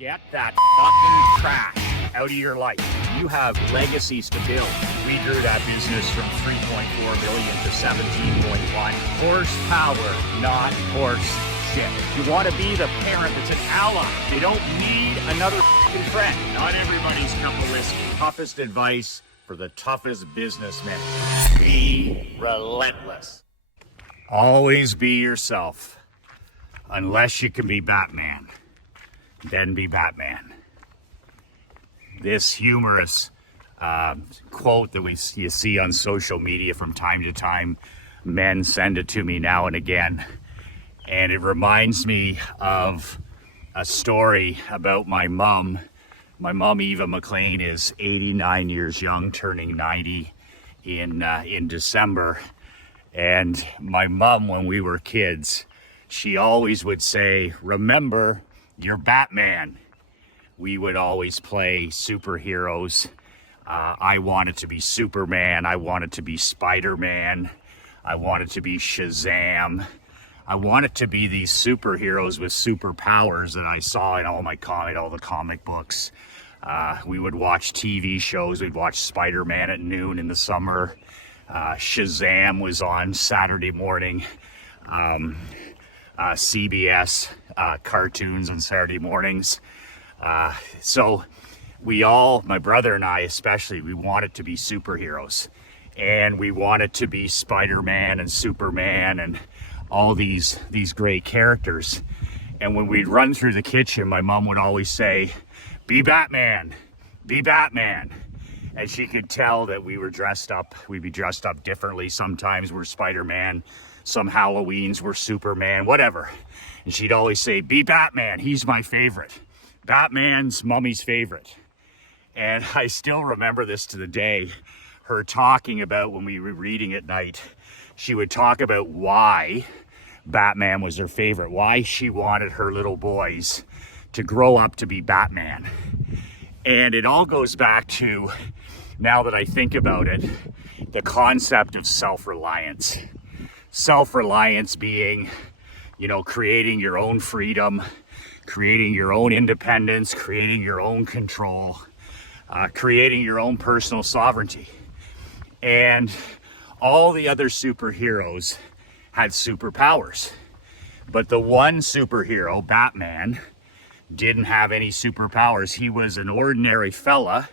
Get that fucking trash out of your life. You have legacies to build. We grew that business from 3.4 million to 17.1. Horsepower, not horse shit. You want to be the parent that's an ally. You don't need another fucking friend. Not everybody's cup of whiskey. Toughest advice for the toughest businessmen. Be relentless. Always be yourself. Unless you can be Batman, then be Batman. This humorous quote that you see on social media from time to time, men send it to me now and again. And it reminds me of a story about my mom. My mom, Eva McLean, is 89 years young, turning 90 in December. And my mom, when we were kids, she always would say, remember, you're Batman. We would always play superheroes. I wanted to be Superman. I wanted to be Spider-Man. I wanted to be Shazam. I wanted to be these superheroes with superpowers that I saw in all the comic books. We would watch TV shows. We'd watch Spider-Man at noon in the summer. Shazam was on Saturday morning. CBS cartoons on Saturday mornings. So we all, my brother and I especially, we wanted to be superheroes. And we wanted to be Spider-Man and Superman and all these great characters. And when we'd run through the kitchen, my mom would always say, be Batman, be Batman. And she could tell that we were dressed up. We'd be dressed up differently. Sometimes we're Spider-Man. Some Halloweens were Superman, whatever. And she'd always say, be Batman, he's my favorite. Batman's Mummy's favorite. And I still remember this to the day, her talking about when we were reading at night, she would talk about why Batman was her favorite, why she wanted her little boys to grow up to be Batman. And it all goes back to, now that I think about it, the concept of self-reliance. Self-reliance being, creating your own freedom, creating your own independence, creating your own control, creating your own personal sovereignty. And all the other superheroes had superpowers. But the one superhero, Batman, didn't have any superpowers. He was an ordinary fella,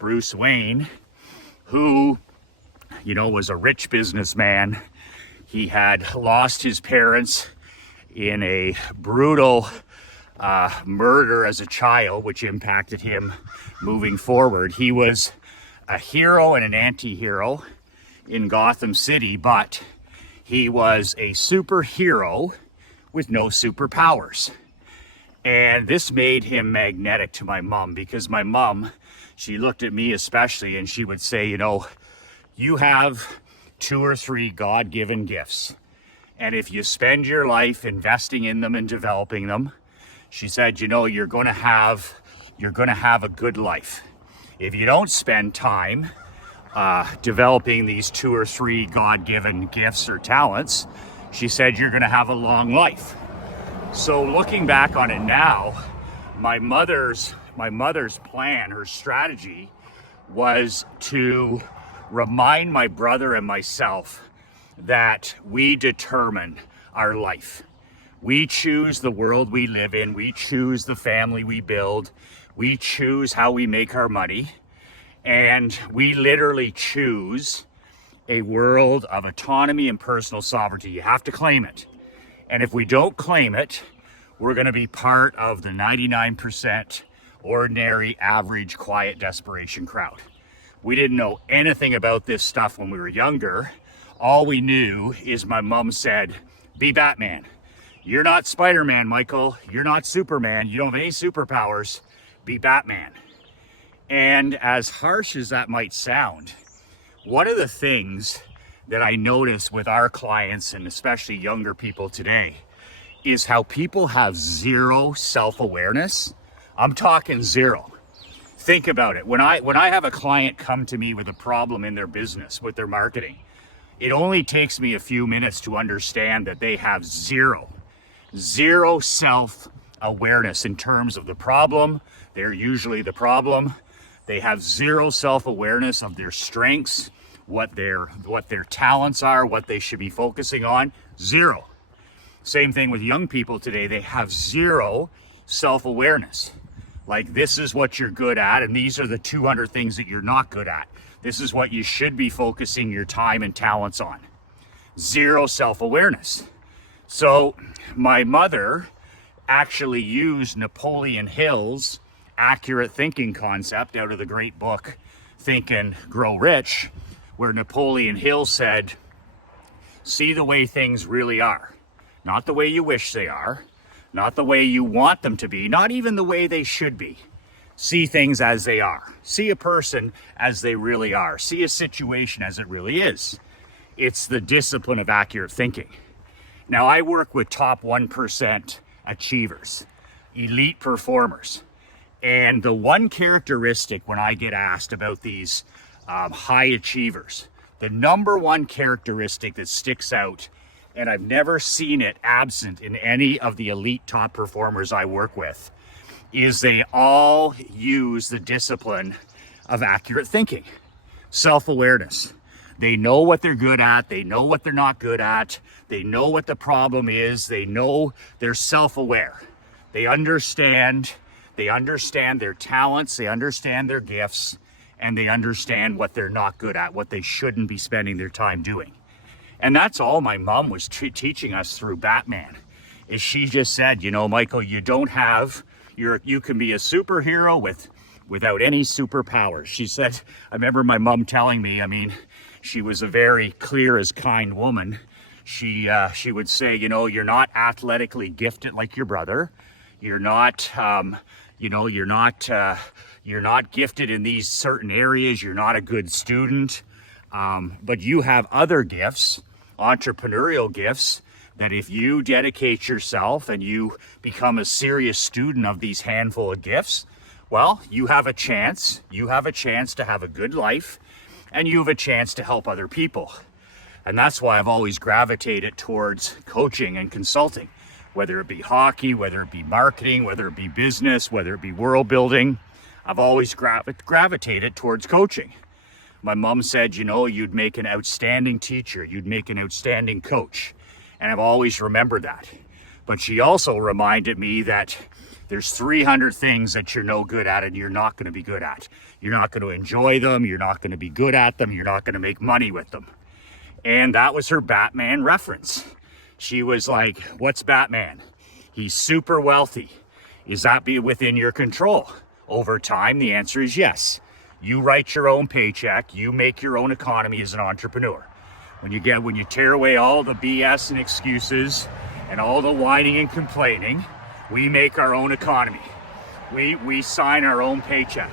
Bruce Wayne, who, was a rich businessman. He had lost his parents in a brutal murder as a child, which impacted him moving forward. He was a hero and an anti-hero in Gotham City, but he was a superhero with no superpowers. And this made him magnetic to my mom, because my mom, she looked at me especially and she would say, you have 2 or 3 God-given gifts. And if you spend your life investing in them and developing them, she said, you're going to have a good life. If you don't spend time developing these 2 or 3 God-given gifts or talents, she said, you're going to have a long life. So looking back on it now, my mother's plan, her strategy, was to remind my brother and myself that we determine our life. We choose the world we live in. We choose the family we build. We choose how we make our money. And we literally choose a world of autonomy and personal sovereignty. You have to claim it. And if we don't claim it, we're going to be part of the 99% ordinary, average, quiet desperation crowd. We didn't know anything about this stuff when we were younger. All we knew is my mom said, be Batman. You're not Spider-Man, Michael. You're not Superman. You don't have any superpowers. Be Batman. And as harsh as that might sound, one of the things that I notice with our clients, and especially younger people today, is how people have zero self-awareness. I'm talking zero. Think about it. When I have a client come to me with a problem in their business, with their marketing, it only takes me a few minutes to understand that they have zero self awareness in terms of the problem. They're usually the problem. They have zero self-awareness of their strengths, what their talents are, what they should be focusing on. Zero. Same thing with young people today. They have zero self-awareness. Like, this is what you're good at, and these are the 200 things that you're not good at. This is what you should be focusing your time and talents on. Zero self-awareness. So my mother actually used Napoleon Hill's accurate thinking concept out of the great book Think and Grow Rich, where Napoleon Hill said, see the way things really are, not the way you wish they are, not the way you want them to be, not even the way they should be. See things as they are. See a person as they really are. See a situation as it really is. It's the discipline of accurate thinking. Now, I work with top 1% achievers, elite performers. And the one characteristic when I get asked about these high achievers, the number one characteristic that sticks out, and I've never seen it absent in any of the elite top performers I work with, is they all use the discipline of accurate thinking, self-awareness. They know what they're good at. They know what they're not good at. They know what the problem is. They know they're self-aware. They understand their talents. They understand their gifts, and they understand what they're not good at, what they shouldn't be spending their time doing. And that's all my mom was teaching us through Batman, is she just said, you know, Michael, you don't have, you can be a superhero without any superpowers. She said, I remember my mom telling me, I mean, she was a very clear as kind woman. She would say, you know, you're not athletically gifted like your brother. You're not, you're not gifted in these certain areas. You're not a good student, but you have other gifts, entrepreneurial gifts, that if you dedicate yourself and you become a serious student of these handful of gifts, well, you have a chance to have a good life, and you have a chance to help other people. And that's why I've always gravitated towards coaching and consulting, whether it be hockey, whether it be marketing, whether it be business, whether it be world building. I've always gravitated towards coaching. My mom said, you know, you'd make an outstanding teacher, you'd make an outstanding coach. And I've always remembered that. But she also reminded me that there's 300 things that you're no good at and you're not going to be good at. You're not going to enjoy them. You're not going to be good at them. You're not going to make money with them. And that was her Batman reference. She was like, what's Batman? He's super wealthy. Is that within your control? Over time, the answer is yes. You write your own paycheck. You make your own economy as an entrepreneur. When you tear away all the BS and excuses and all the whining and complaining, we make our own economy. We sign our own paycheck.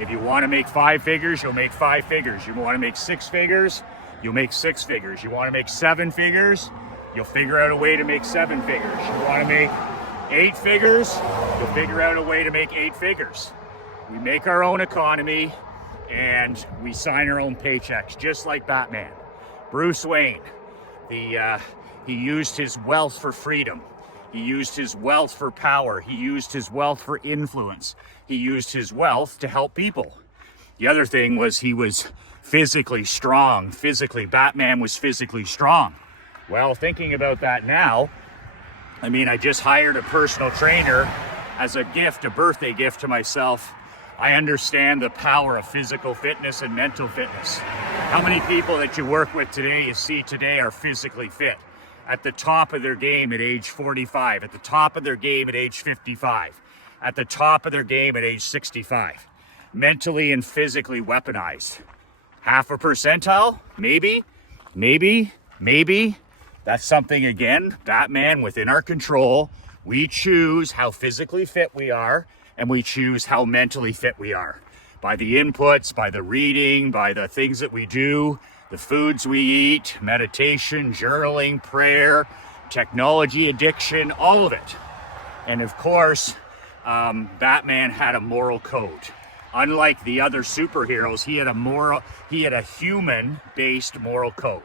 If you want to make 5 figures, you'll make 5 figures. You want to make 6 figures, you'll make 6 figures. You want to make 7 figures, you'll figure out a way to make 7 figures. You want to make 8 figures, you'll figure out a way to make 8 figures. We make our own economy and we sign our own paychecks, just like Batman. Bruce Wayne, he used his wealth for freedom. He used his wealth for power. He used his wealth for influence. He used his wealth to help people. The other thing was he was physically strong. Batman was physically strong. Well, thinking about that now, I mean, I just hired a personal trainer as a gift, a birthday gift to myself. I understand the power of physical fitness and mental fitness. How many people that you work with today, you see today, are physically fit? At the top of their game at age 45, at the top of their game at age 55, at the top of their game at age 65. Mentally and physically weaponized. Half a percentile? Maybe. That's something, again, Batman, within our control. We choose how physically fit we are, and we choose how mentally fit we are. By the inputs, by the reading, by the things that we do, the foods we eat, meditation, journaling, prayer, technology addiction, all of it. And of course, Batman had a moral code. Unlike the other superheroes, he had a human-based moral code.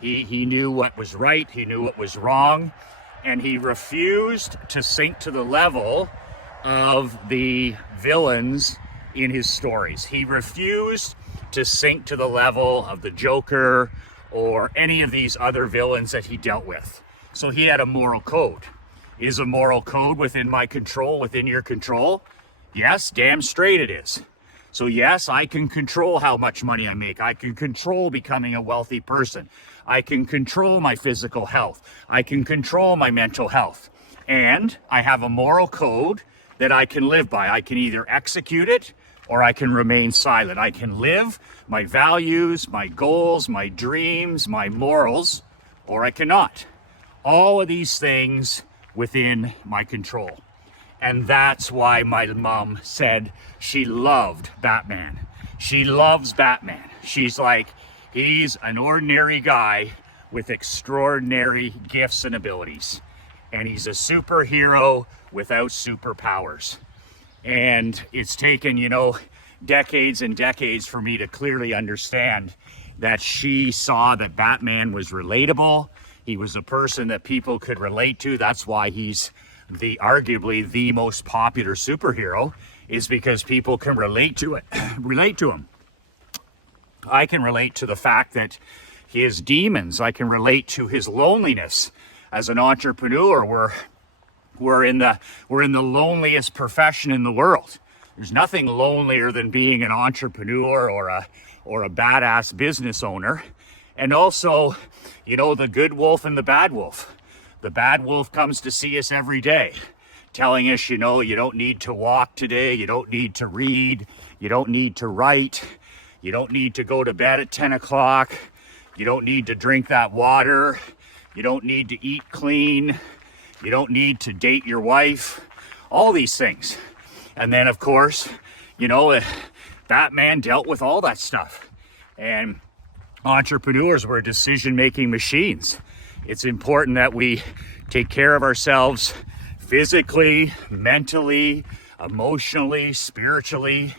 He knew what was right, he knew what was wrong, and he refused to sink to the level of the villains in his stories. He refused to sink to the level of the Joker or any of these other villains that he dealt with. So he had a moral code. Is a moral code within my control, within your control? Yes, damn straight it is. So yes, I can control how much money I make. I can control becoming a wealthy person. I can control my physical health. I can control my mental health. And I have a moral code that I can live by. I can either execute it or I can remain silent. I can live my values, my goals, my dreams, my morals, or I cannot. All of these things within my control. And that's why my mom said she loved Batman. She loves Batman. She's like, he's an ordinary guy with extraordinary gifts and abilities. And he's a superhero without superpowers. And it's taken, decades and decades for me to clearly understand that she saw that Batman was relatable. He was a person that people could relate to. That's why he's arguably the most popular superhero, is because people can relate to him. I can relate to the fact that he has demons. I can relate to his loneliness. As an entrepreneur, we're in the loneliest profession in the world. There's nothing lonelier than being an entrepreneur or a badass business owner. And also, the good wolf and the bad wolf. The bad wolf comes to see us every day, telling us, you don't need to walk today, you don't need to read, you don't need to write, you don't need to go to bed at 10 o'clock, you don't need to drink that water, you don't need to eat clean, you don't need to date your wife, all these things. And then, of course, Batman dealt with all that stuff. And entrepreneurs were decision-making machines. It's important that we take care of ourselves physically, mentally, emotionally, spiritually.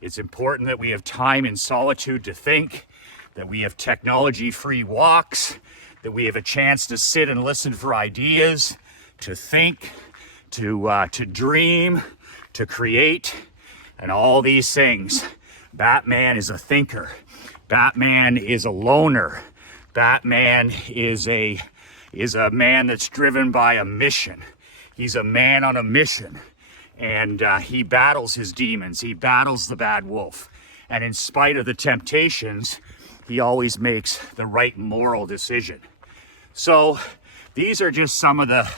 It's important that we have time in solitude to think, that we have technology-free walks, that we have a chance to sit and listen for ideas, to think, to dream, to create, and all these things. Batman is a thinker. Batman is a loner. Batman is a man that's driven by a mission. He's a man on a mission, and he battles his demons. He battles the bad wolf, and in spite of the temptations, he always makes the right moral decision. So these are just some of the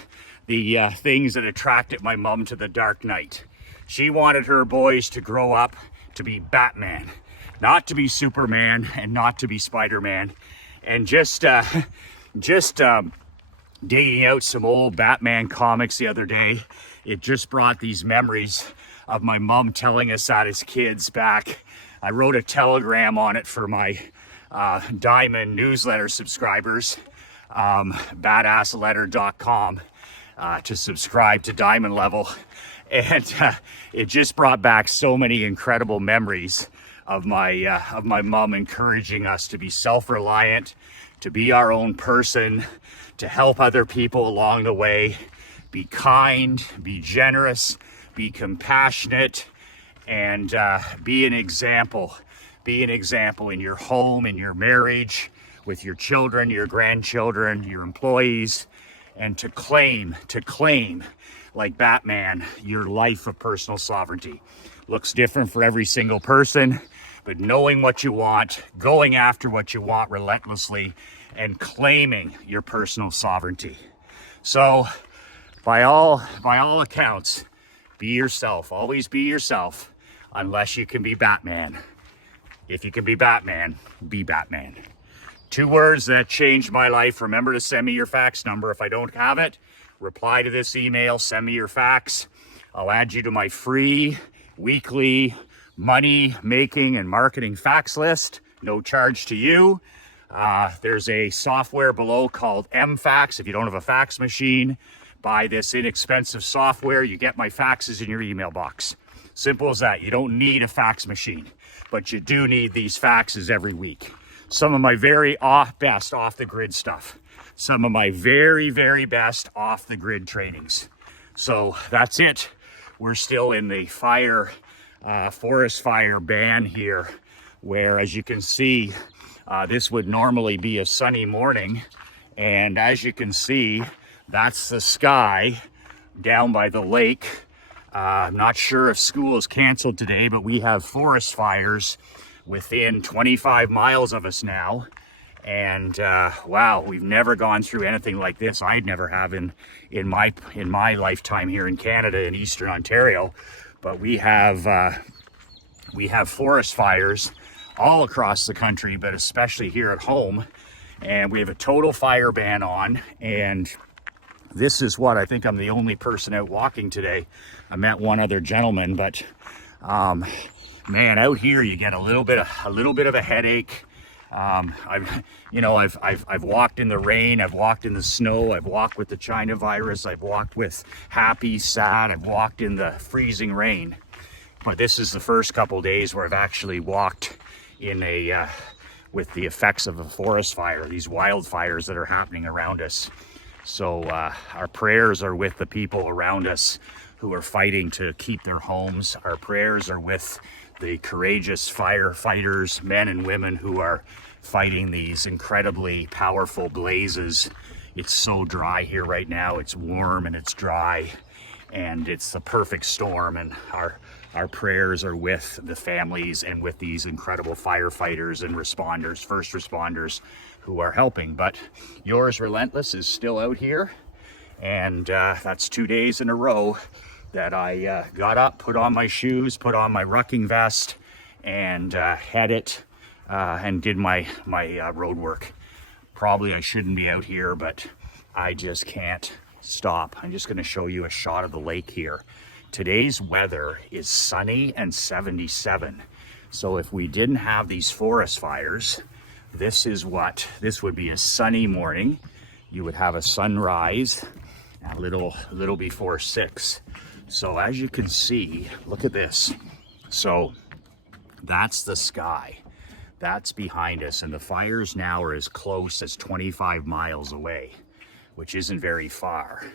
things that attracted my mom to the Dark Knight. She wanted her boys to grow up to be Batman, not to be Superman and not to be Spider-Man. And just digging out some old Batman comics the other day, it just brought these memories of my mom telling us that as kids back. I wrote a telegram on it for my Diamond Newsletter subscribers, badassletter.com, to subscribe to Diamond Level. And it just brought back so many incredible memories of my mom encouraging us to be self-reliant, to be our own person, to help other people along the way, be kind, be generous, be compassionate, and be an example. Be an example in your home, in your marriage, with your children, your grandchildren, your employees, and to claim, like Batman, your life of personal sovereignty. Looks different for every single person, but knowing what you want, going after what you want relentlessly, and claiming your personal sovereignty. So, by all accounts, be yourself. Always be yourself, unless you can be Batman. If you can be Batman, be Batman. 2 words that changed my life. Remember to send me your fax number. If I don't have it, reply to this email, send me your fax. I'll add you to my free weekly money making and marketing fax list. No charge to you. There's a software below called MFax. If you don't have a fax machine, buy this inexpensive software. You get my faxes in your email box. Simple as that. You don't need a fax machine, but you do need these faxes every week. Some of my very best off-the-grid stuff. some of my very, very best off the grid trainings. So that's it. We're still in the forest fire ban here, where, as you can see, this would normally be a sunny morning. And as you can see, that's the sky down by the lake. I'm not sure if school is canceled today, but we have forest fires within 25 miles of us now. And wow, we've never gone through anything like this. I'd never have in my lifetime here in Canada, in Eastern Ontario. But we have forest fires all across the country, but especially here at home. And we have a total fire ban on. And this is what I think I'm the only person out walking today. I met one other gentleman, but man, out here you get a little bit of a headache. I've walked in the rain, I've walked in the snow, I've walked with the China virus, I've walked with happy, sad, I've walked in the freezing rain. But this is the first couple days where I've actually walked in with the effects of a forest fire, these wildfires that are happening around us. So our prayers are with the people around us who are fighting to keep their homes. Our prayers are with the courageous firefighters, men and women who are fighting these incredibly powerful blazes. It's so dry here right now. It's warm and it's dry, and it's the perfect storm. And our prayers are with the families and with these incredible firefighters and responders, first responders who are helping. But Yours Relentless is still out here, and that's 2 days in a row that I got up, put on my shoes, put on my rucking vest, and headed and did my road work. Probably I shouldn't be out here, but I just can't stop. I'm just going to show you a shot of the lake here. Today's weather is sunny and 77. So if we didn't have these forest fires, this would be a sunny morning. You would have a sunrise a little before 6. So as you can see, look at this. So that's the sky. That's behind us, and the fires now are as close as 25 miles away, which isn't very far.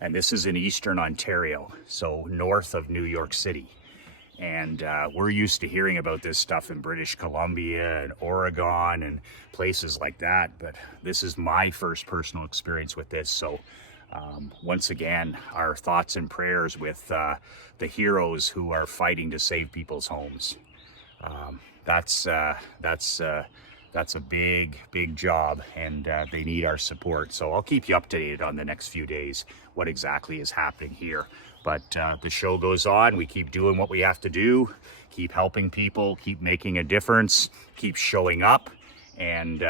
And this is in Eastern Ontario, so north of New York City. And we're used to hearing about this stuff in British Columbia and Oregon and places like that, but this is my first personal experience with this. So once again, our thoughts and prayers with the heroes who are fighting to save people's homes. That's a big job, and they need our support. So I'll keep you updated on the next few days, what exactly is happening here. But the show goes on. We keep doing what we have to do, keep helping people, keep making a difference, keep showing up, and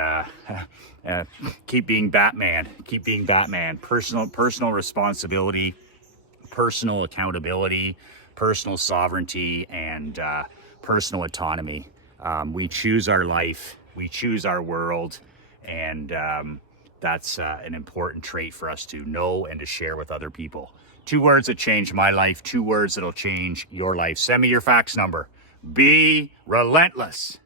keep being Batman. Keep being Batman. Personal responsibility, personal accountability, personal sovereignty, and personal autonomy. We choose our life, we choose our world, and that's an important trait for us to know and to share with other people. 2 words that changed my life, 2 words that'll change your life. Send me your fax number. Be relentless.